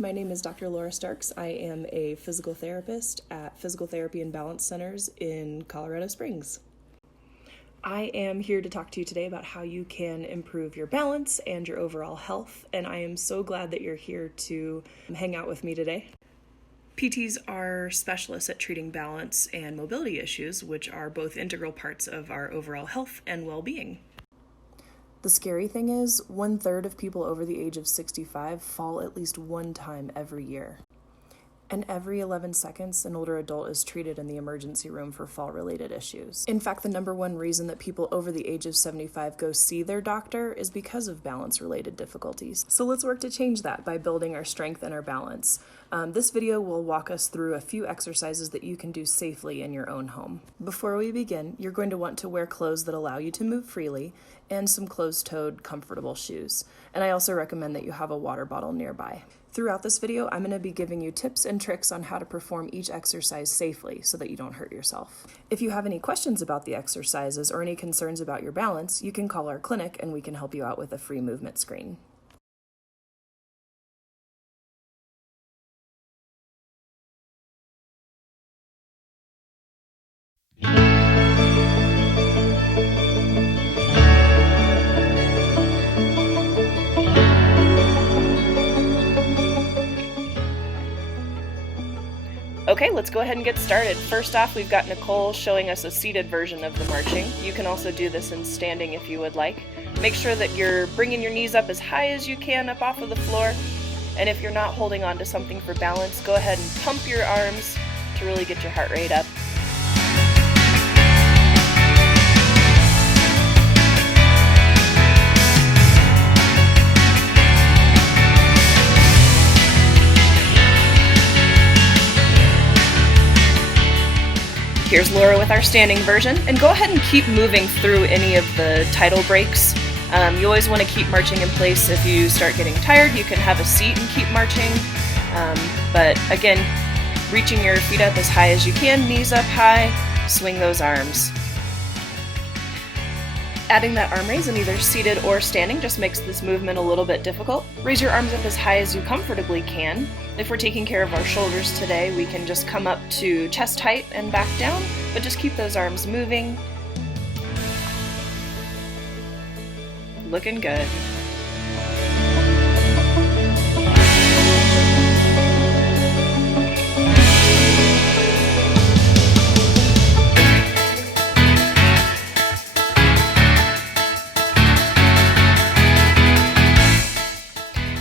My name is Dr. Laura Starks. I am a physical therapist at Physical Therapy and Balance Centers in Colorado Springs. I am here to talk to you today about how you can improve your balance and your overall health, and I am so glad that you're here to hang out with me today. PTs are specialists at treating balance and mobility issues, which are both integral parts of our overall health and well-being. The scary thing is, 1/3 of people over the age of 65 fall at least one time every year. And every 11 seconds, an older adult is treated in the emergency room for fall-related issues. In fact, the number one reason that people over the age of 75 go see their doctor is because of balance-related difficulties. So let's work to change that by building our strength and our balance. This video will walk us through a few exercises that you can do safely in your own home. Before we begin, you're going to want to wear clothes that allow you to move freely and some closed-toed, comfortable shoes. And I also recommend that you have a water bottle nearby. Throughout this video, I'm going to be giving you tips and tricks on how to perform each exercise safely so that you don't hurt yourself. If you have any questions about the exercises or any concerns about your balance, you can call our clinic and we can help you out with a free movement screen. Okay, let's go ahead and get started. First off, we've got Nicole showing us a seated version of the marching. You can also do this in standing if you would like. Make sure that you're bringing your knees up as high as you can up off of the floor. And if you're not holding on to something for balance, go ahead and pump your arms to really get your heart rate up. Here's Laura with our standing version, and go ahead and keep moving through any of the tidal breaks. You always want to keep marching in place. If you start getting tired, you can have a seat and keep marching. But again, reaching your feet up as high as you can, knees up high, swing those arms. Adding that arm raise in either seated or standing just makes this movement a little bit difficult. Raise your arms up as high as you comfortably can. If we're taking care of our shoulders today, we can just come up to chest height and back down, but just keep those arms moving. Looking good.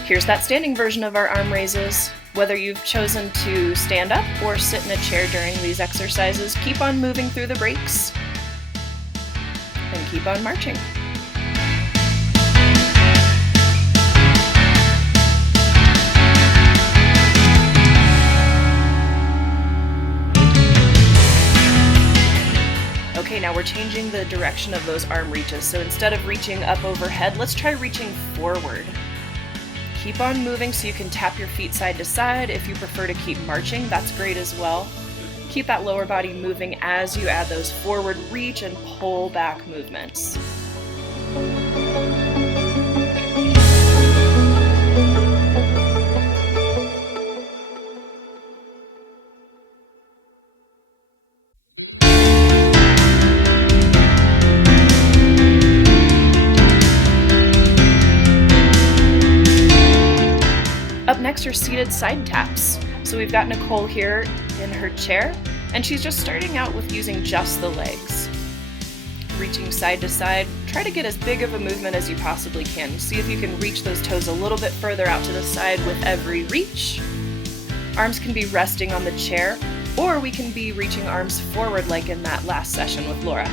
Here's that standing version of our arm raises. Whether you've chosen to stand up or sit in a chair during these exercises, keep on moving through the breaks and keep on marching. Okay, now we're changing the direction of those arm reaches. So instead of reaching up overhead, let's try reaching forward. Keep on moving so you can tap your feet side to side. If you prefer to keep marching, that's great as well. Keep that lower body moving as you add those forward reach and pull back movements. Up next are seated side taps. So we've got Nicole here in her chair, and she's just starting out with using just the legs. Reaching side to side, try to get as big of a movement as you possibly can. See if you can reach those toes a little bit further out to the side with every reach. Arms can be resting on the chair, or we can be reaching arms forward like in that last session with Laura.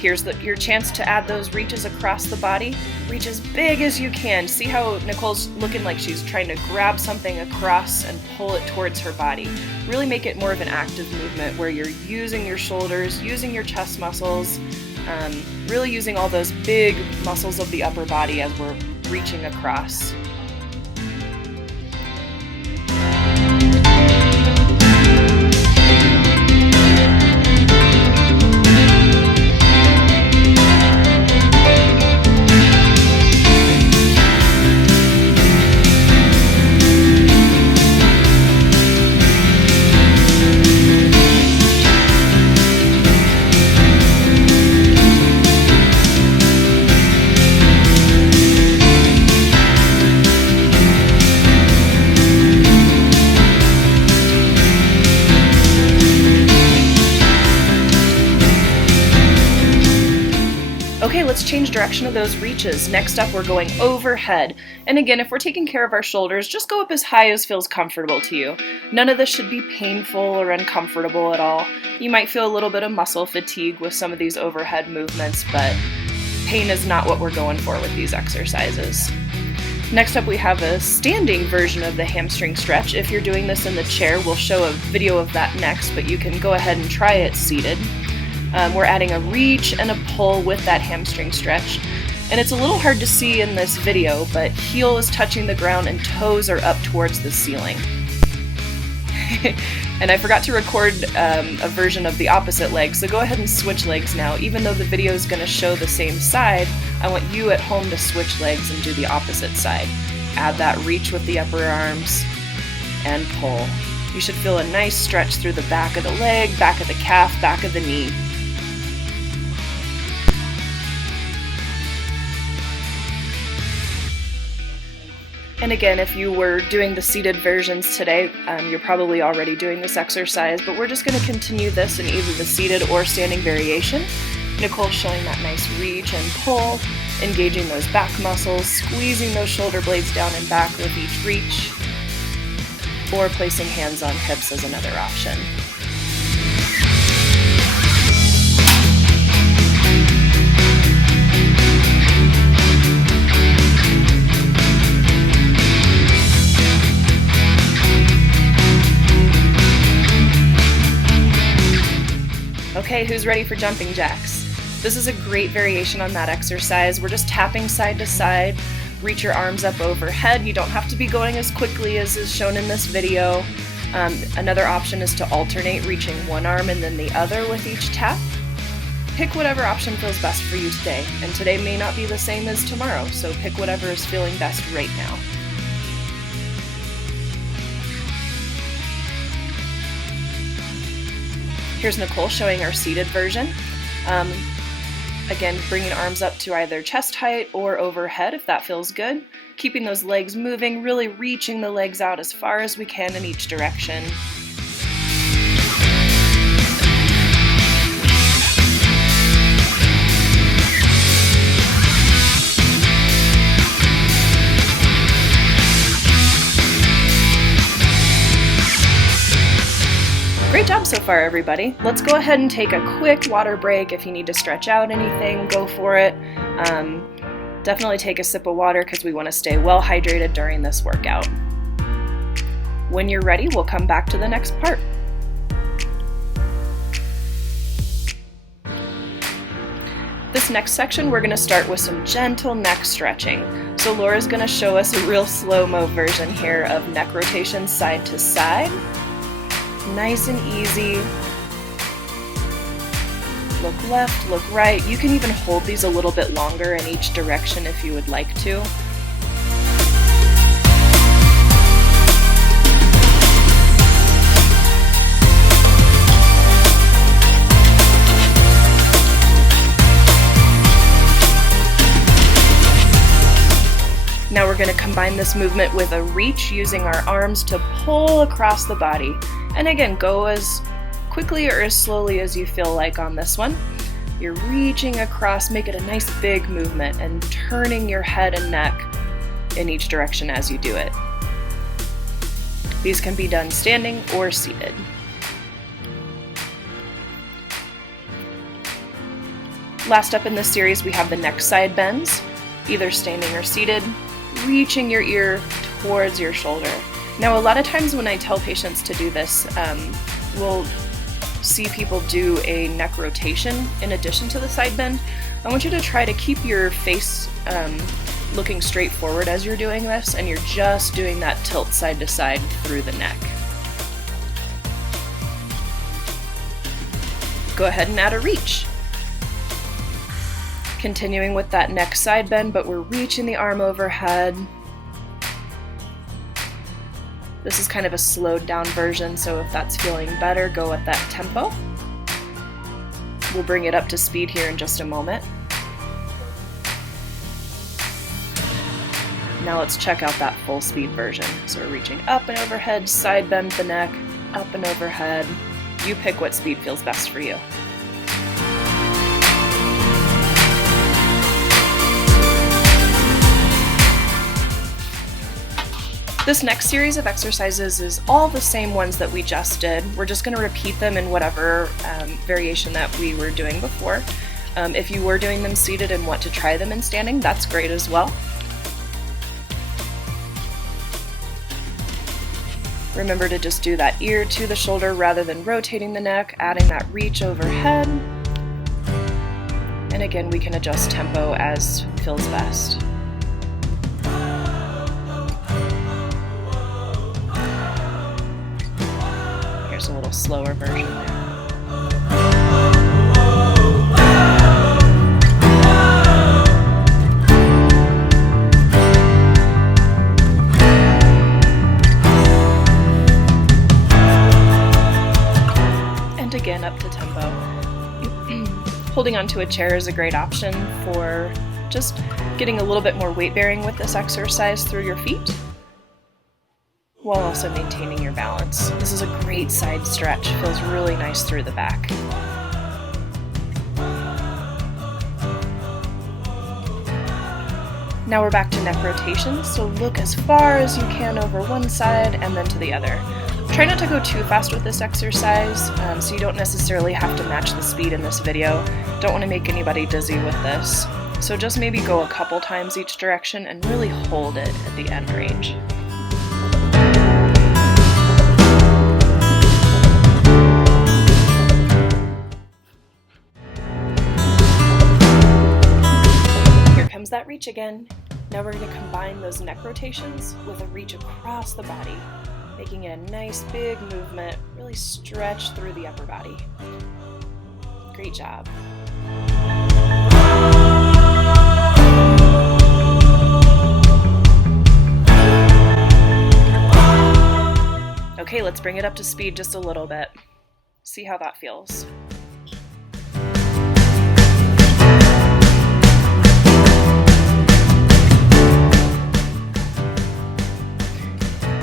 Here's your chance to add those reaches across the body. Reach as big as you can. See how Nicole's looking like she's trying to grab something across and pull it towards her body. Really make it more of an active movement where you're using your shoulders, using your chest muscles, really using all those big muscles of the upper body as we're reaching across. Okay, let's change direction of those reaches. Next up, we're going overhead. And again, if we're taking care of our shoulders, just go up as high as feels comfortable to you. None of this should be painful or uncomfortable at all. You might feel a little bit of muscle fatigue with some of these overhead movements, but pain is not what we're going for with these exercises. Next up, we have a standing version of the hamstring stretch. If you're doing this in the chair, we'll show a video of that next, but you can go ahead and try it seated. We're adding a reach and a pull with that hamstring stretch. And it's a little hard to see in this video, but heel is touching the ground and toes are up towards the ceiling. And I forgot to record a version of the opposite leg, so go ahead and switch legs now. Even though the video is going to show the same side, I want you at home to switch legs and do the opposite side. Add that reach with the upper arms and pull. You should feel a nice stretch through the back of the leg, back of the calf, back of the knee. And again, if you were doing the seated versions today, you're probably already doing this exercise, but we're just going to continue this in either the seated or standing variation. Nicole's showing that nice reach and pull, engaging those back muscles, squeezing those shoulder blades down and back with each reach, or placing hands on hips as another option. Okay, who's ready for jumping jacks? This is a great variation on that exercise. We're just tapping side to side. Reach your arms up overhead. You don't have to be going as quickly as is shown in this video. Another option is to alternate, reaching one arm and then the other with each tap. Pick whatever option feels best for you today, and today may not be the same as tomorrow, so pick whatever is feeling best right now. Here's Nicole showing our seated version. Again, bringing arms up to either chest height or overhead if that feels good. Keeping those legs moving, really reaching the legs out as far as we can in each direction. Great job so far, everybody. Let's go ahead and take a quick water break. If you need to stretch out anything, go for it. Definitely take a sip of water because we want to stay well hydrated during this workout. When you're ready, we'll come back to the next part. This next section, we're going to start with some gentle neck stretching. So Laura's going to show us a real slow-mo version here of neck rotation side to side. Nice and easy. Look left, look right. You can even hold these a little bit longer in each direction if you would like to. Now we're going to combine this movement with a reach using our arms to pull across the body. And again, go as quickly or as slowly as you feel like on this one. You're reaching across, make it a nice big movement and turning your head and neck in each direction as you do it. These can be done standing or seated. Last up in this series, we have the neck side bends, either standing or seated, reaching your ear towards your shoulder. Now, a lot of times when I tell patients to do this, we'll see people do a neck rotation in addition to the side bend. I want you to try to keep your face looking straight forward as you're doing this, and you're just doing that tilt side to side through the neck. Go ahead and add a reach. Continuing with that neck side bend, but we're reaching the arm overhead. This is kind of a slowed down version, so if that's feeling better, go at that tempo. We'll bring it up to speed here in just a moment. Now let's check out that full speed version. So we're reaching up and overhead, side bend the neck, up and overhead. You pick what speed feels best for you. This next series of exercises is all the same ones that we just did. We're just going to repeat them in whatever variation that we were doing before. If you were doing them seated and want to try them in standing, that's great as well. Remember to just do that ear to the shoulder rather than rotating the neck, adding that reach overhead. And again, we can adjust tempo as feels best. Here's a little slower version there. Again, up to tempo. Holding onto a chair is a great option for just getting a little bit more weight bearing with this exercise through your feet, while also maintaining your balance. This is a great side stretch, feels really nice through the back. Now we're back to neck rotations, so look as far as you can over one side and then to the other. Try not to go too fast with this exercise, so you don't necessarily have to match the speed in this video. Don't want to make anybody dizzy with this. So just maybe go a couple times each direction and really hold it at the end range. Here comes that reach again. Now we're going to combine those neck rotations with a reach across the body, making it a nice big movement, really stretch through the upper body. Great job. Okay, let's bring it up to speed just a little bit. See how that feels.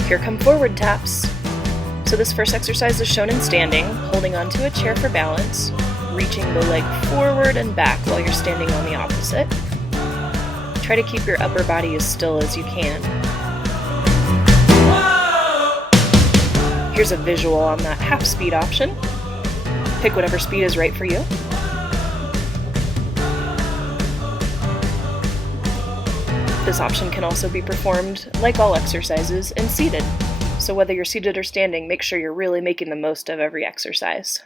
Here come forward taps. So this first exercise is shown in standing, holding onto a chair for balance, reaching the leg forward and back while you're standing on the opposite. Try to keep your upper body as still as you can. Here's a visual on that half speed option. Pick whatever speed is right for you. This option can also be performed, like all exercises, in seated. So whether you're seated or standing, make sure you're really making the most of every exercise.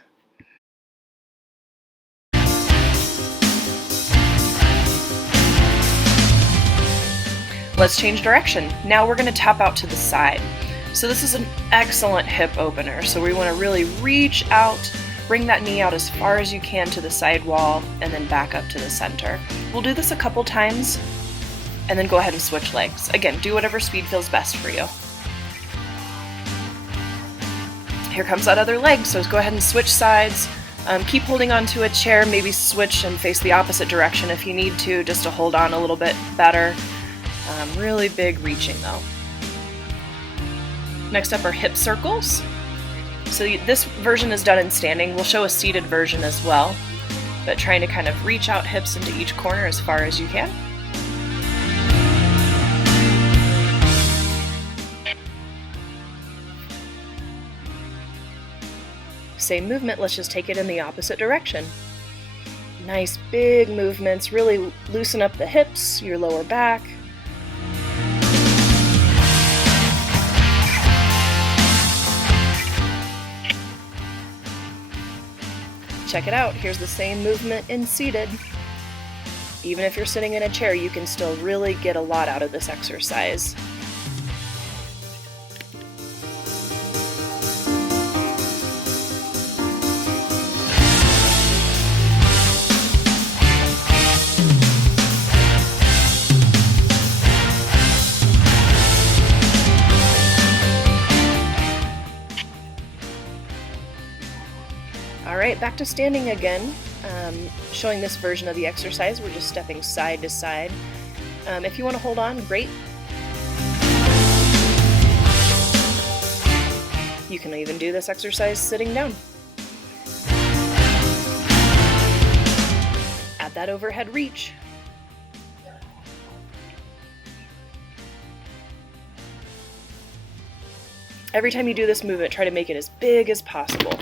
Let's change direction. Now we're going to tap out to the side. So this is an excellent hip opener. So we want to really reach out, bring that knee out as far as you can to the side wall, and then back up to the center. We'll do this a couple times, and then go ahead and switch legs. Again, do whatever speed feels best for you. Here comes that other leg, so go ahead and switch sides. Keep holding onto a chair, maybe switch and face the opposite direction if you need to, just to hold on a little bit better. Really big reaching though. Next up are hip circles. So this version is done in standing. We'll show a seated version as well, but trying to kind of reach out hips into each corner as far as you can. Same movement, let's just take it in the opposite direction. Nice big movements, really loosen up the hips, your lower back. Check it out, here's the same movement in seated. Even if you're sitting in a chair, you can still really get a lot out of this exercise. Alright, back to standing again. Showing this version of the exercise, we're just stepping side to side. If you want to hold on, great. You can even do this exercise sitting down. Add that overhead reach. Every time you do this movement, try to make it as big as possible.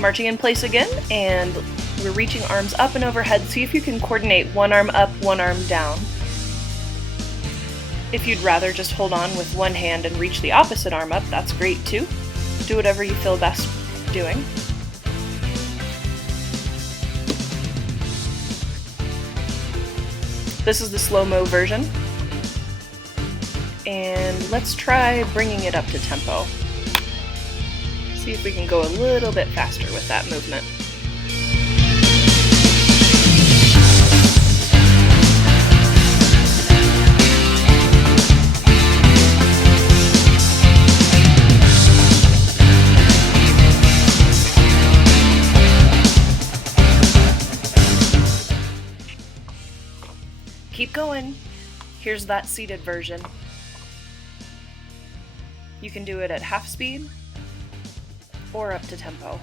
Marching in place again, and we're reaching arms up and overhead. See if you can coordinate one arm up, one arm down. If you'd rather just hold on with one hand and reach the opposite arm up, that's great too. Do whatever you feel best doing. This is the slow-mo version. And let's try bringing it up to tempo. See if we can go a little bit faster with that movement. Keep going. Here's that seated version. You can do it at half speed or up to tempo.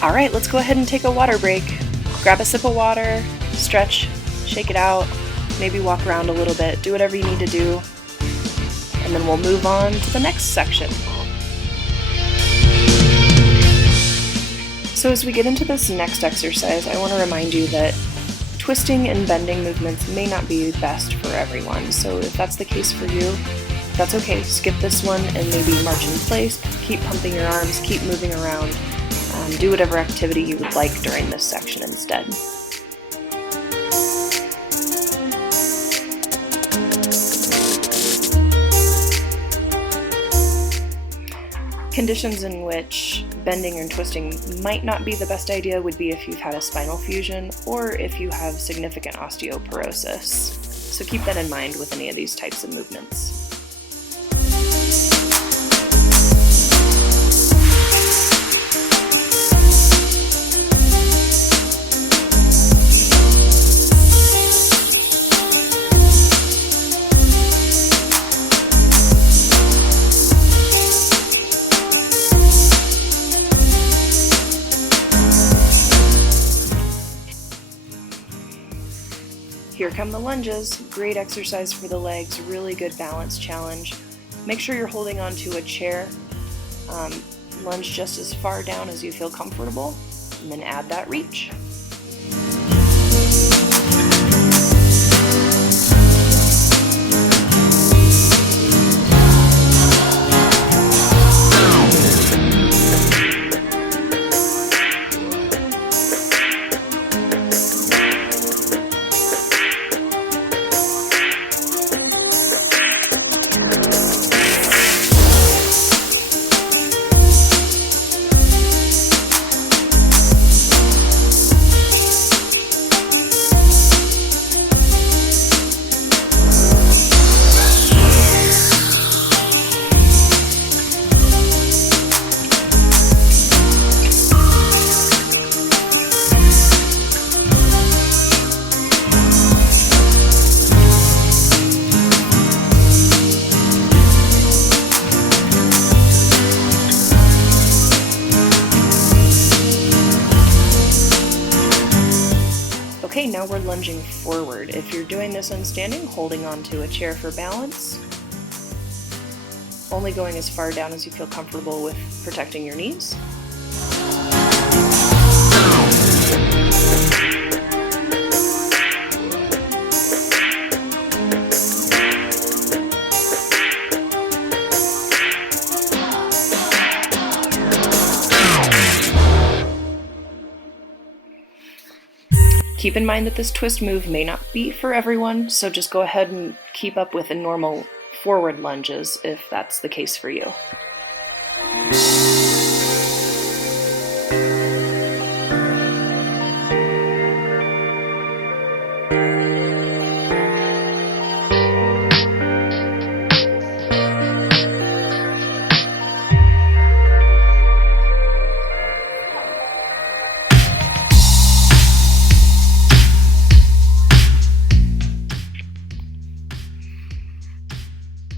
Alright, let's go ahead and take a water break. Grab a sip of water, stretch, shake it out, maybe walk around a little bit, do whatever you need to do, and then we'll move on to the next section. So as we get into this next exercise, I want to remind you that twisting and bending movements may not be best for everyone, so if that's the case for you, that's okay. Skip this one and maybe march in place, keep pumping your arms, keep moving around. Do whatever activity you would like during this section instead. Conditions in which bending and twisting might not be the best idea would be if you've had a spinal fusion or if you have significant osteoporosis. So keep that in mind with any of these types of movements. Here come the lunges. Great exercise for the legs, really good balance challenge. Make sure you're holding onto a chair. Lunge just as far down as you feel comfortable, and then add that reach. Okay, now we're lunging forward. If you're doing this in standing, holding onto a chair for balance. only going as far down as you feel comfortable with protecting your knees. Keep in mind that this twist move may not be for everyone, so just go ahead and keep up with the normal forward lunges if that's the case for you.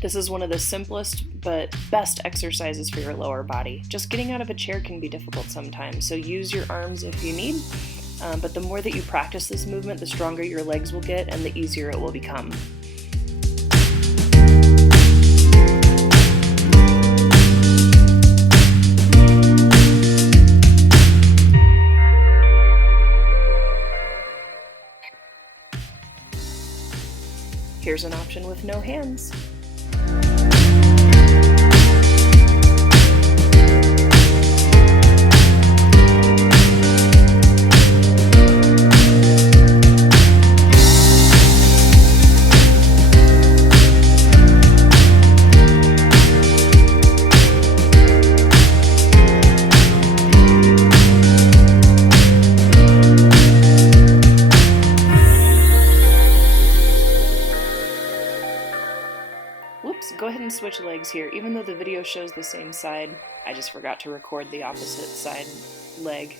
This is one of the simplest but best exercises for your lower body. Just getting out of a chair can be difficult sometimes, so use your arms if you need, but the more that you practice this movement, the stronger your legs will get and the easier it will become. Here's an option with no hands. Whoops, go ahead and switch legs here. Even though the video shows the same side, I just forgot to record the opposite side leg.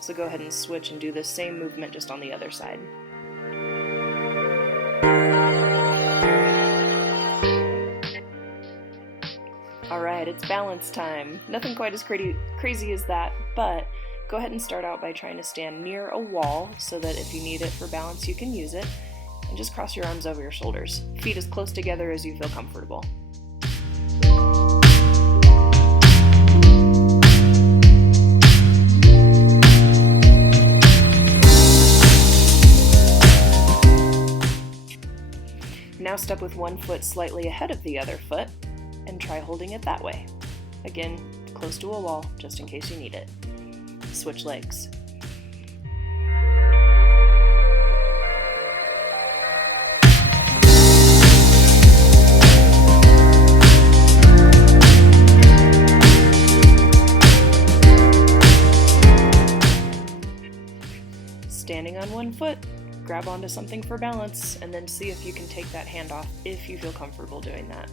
So go ahead and switch and do the same movement just on the other side. Alright, it's balance time. Nothing quite as crazy as that, but go ahead and start out by trying to stand near a wall so that if you need it for balance, you can use it. And just cross your arms over your shoulders. Feet as close together as you feel comfortable. Now step with one foot slightly ahead of the other foot and try holding it that way. Again, close to a wall, just in case you need it. Switch legs. Standing on one foot, grab onto something for balance, and then see if you can take that hand off if you feel comfortable doing that.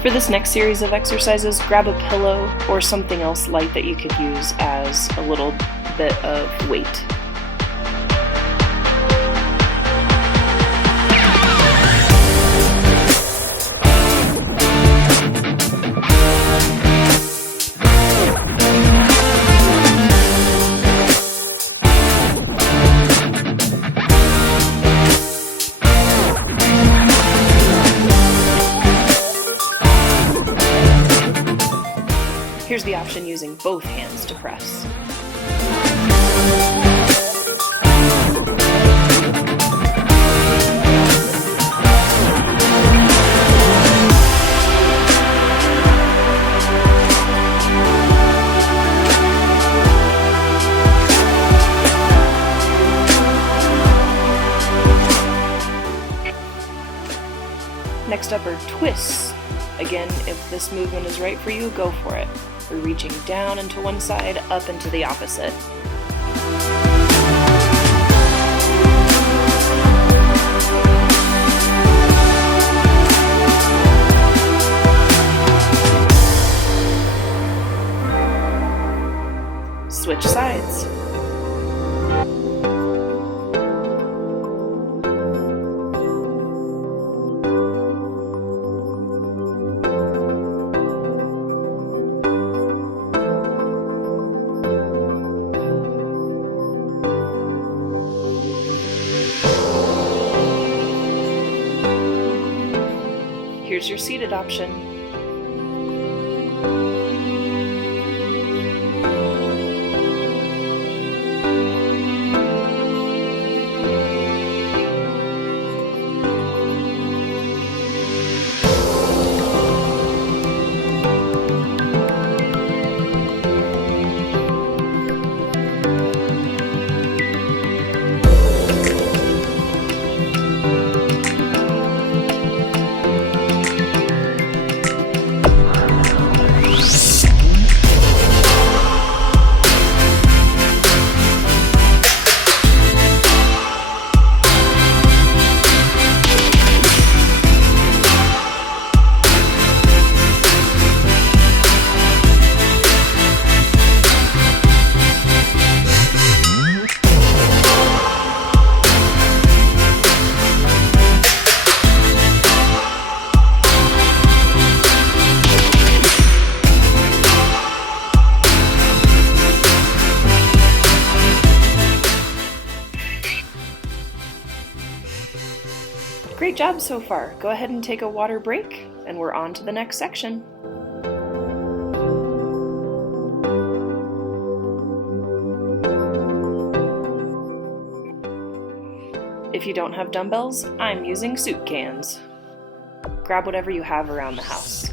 For this next series of exercises, grab a pillow or something else light that you could use as a little bit of weight. Here's the option using both hands to press. Next up are twists. Again, if this movement is right for you, go for it. We're reaching down into one side, up into the opposite. Switch sides. Here's your seated option. Great job so far. Go ahead and take a water break, and we're on to the next section. If you don't have dumbbells, I'm using soup cans. Grab whatever you have around the house.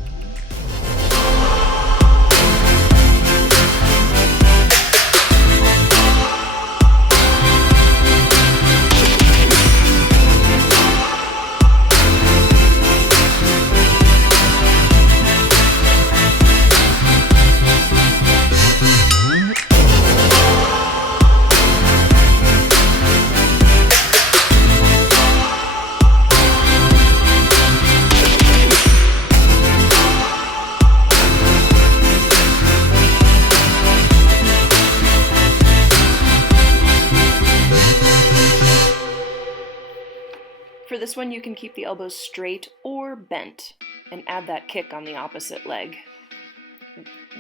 For this one, you can keep the elbows straight or bent and add that kick on the opposite leg.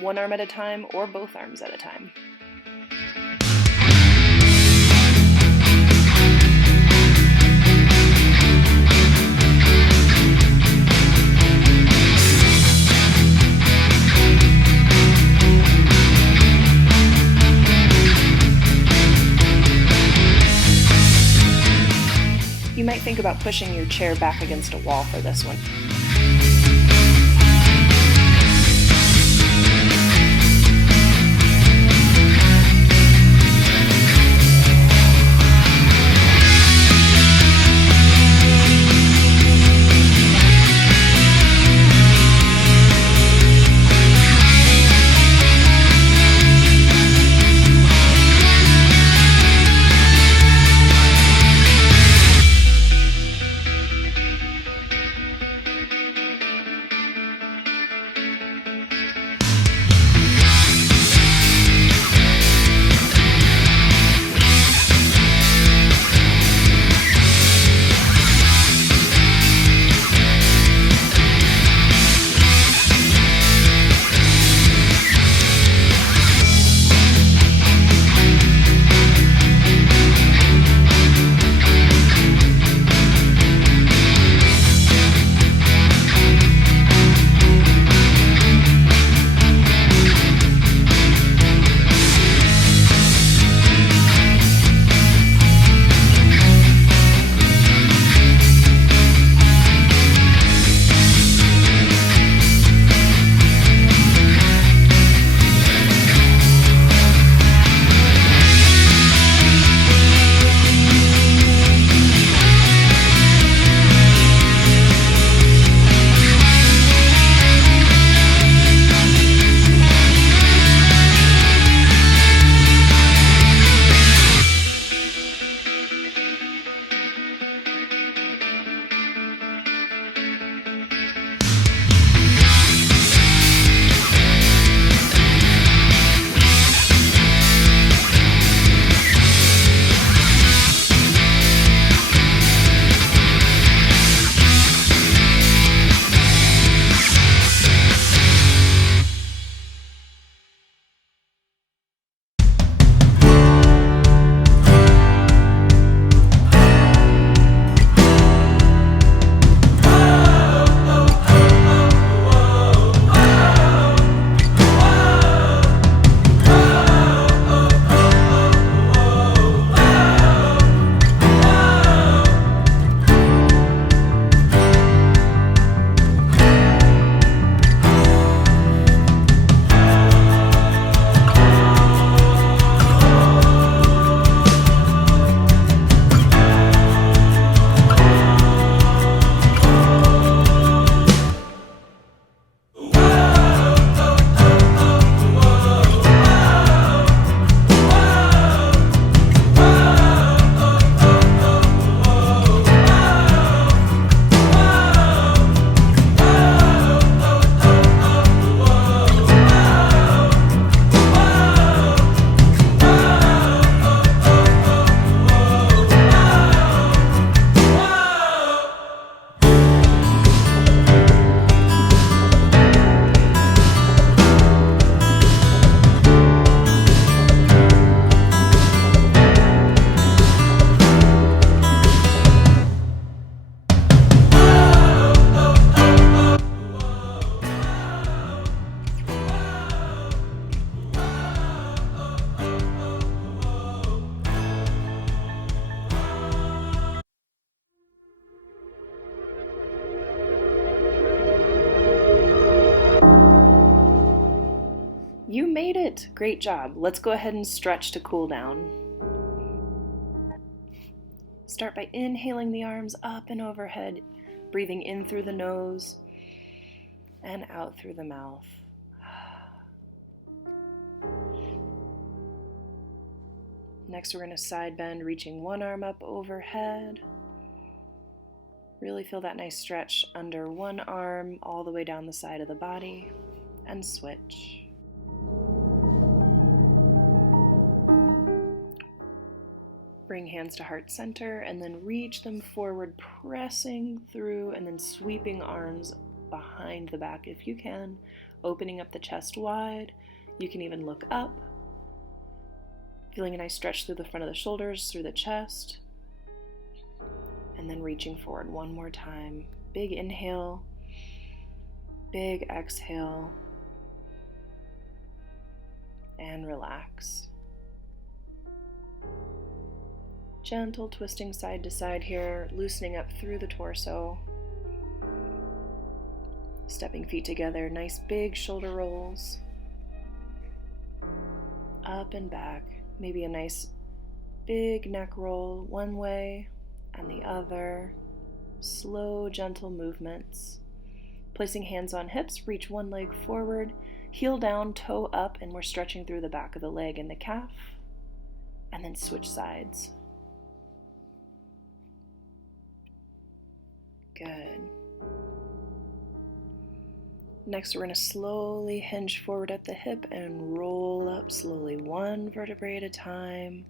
One arm at a time or both arms at a time. You might think about pushing your chair back against a wall for this one. it. Great job. Let's go ahead and stretch to cool down. Start by inhaling the arms up and overhead, breathing in through the nose and out through the mouth. Next, we're going to side bend, reaching one arm up overhead. Really feel that nice stretch under one arm all the way down the side of the body, and switch. Bring hands to heart center and then reach them forward, pressing through and then sweeping arms behind the back if you can, opening up the chest wide. You can even look up. Feeling a nice stretch through the front of the shoulders, through the chest. And then reaching forward one more time. Big inhale, big exhale, and relax. Gentle twisting side to side here, loosening up through the torso. Stepping feet together, nice big shoulder rolls. Up and back. Maybe a nice big neck roll one way and the other. Slow, gentle movements. Placing hands on hips, reach one leg forward, heel down, toe up, and we're stretching through the back of the leg and the calf. And then switch sides. Good. Next, we're going to slowly hinge forward at the hip and roll up slowly, one vertebrae at a time.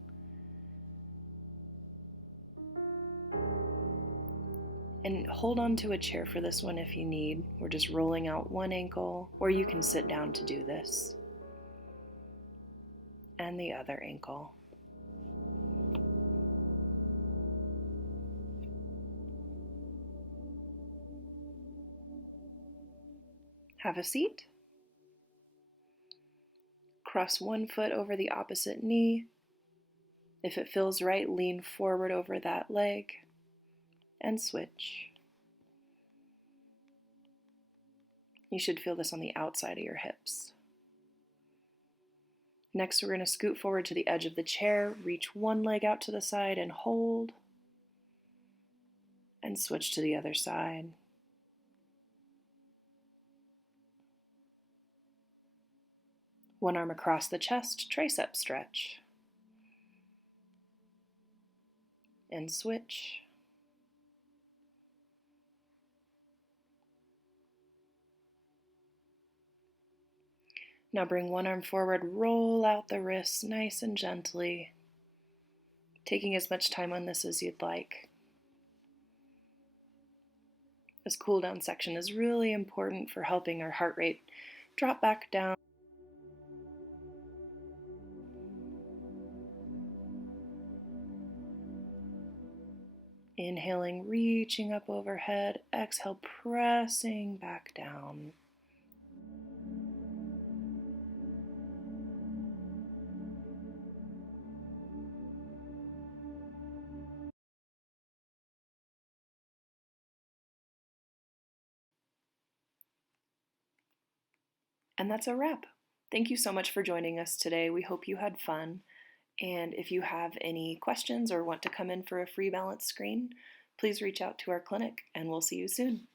And hold on to a chair for this one if you need. We're just rolling out one ankle, or you can sit down to do this. And the other ankle. Have a seat. Cross one foot over the opposite knee. If it feels right, lean forward over that leg and switch. You should feel this on the outside of your hips. Next, we're going to scoot forward to the edge of the chair, reach one leg out to the side and hold, and switch to the other side. One arm across the chest, tricep stretch. And switch. Now bring one arm forward, roll out the wrists nice and gently, taking as much time on this as you'd like. This cool down section is really important for helping our heart rate drop back down. Inhaling, reaching up overhead. Exhale, pressing back down. And that's a wrap. Thank you so much for joining us today. We hope you had fun. And if you have any questions or want to come in for a free balance screen, please reach out to our clinic and we'll see you soon.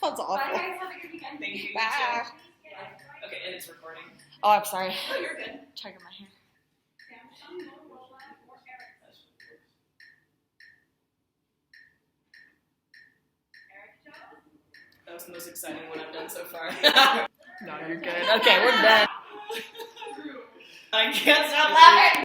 Sounds awful. Bye guys, have a good weekend. Thank you. Bye. Okay, and it's recording. Oh, I'm sorry. Oh, you're good. Checking my hair. That was the most exciting one I've done so far. No, you're good. Okay, we're done. I can't stop laughing.